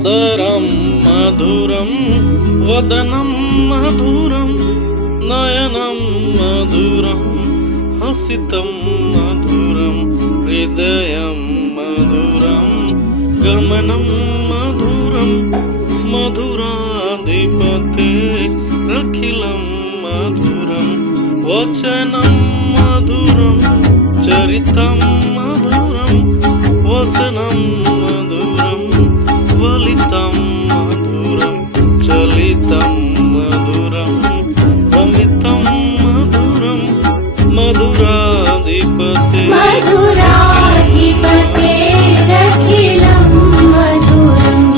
आदरं मधुरं वदनं मधुरं नयनं मधुरं हसितं मधुरं हृदयं मधुरं गमनं मधुरं मधुराधिपते अखिलं मधुरं वचनं मधुरं चरितं मधुरं वसनं मधुरं वलितं मधुरं चलितं मधुरं वमितं मधुरं मधुराधिपते रखिलं मधुरम्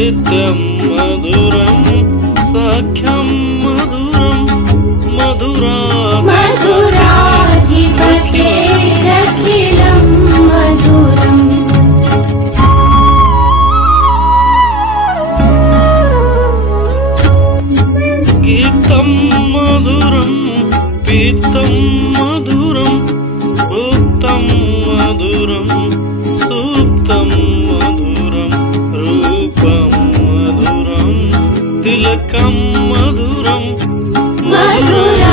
नित्यं मधुरं सख्यं मधुरं मधुराधिपते रखिलं मधुरम् गीतं मधुरं पीतं मधुरं भुक्तं मधुरं सुप्तं मधुरं रूपं मधुरं तिलकं मधुरं मधुरा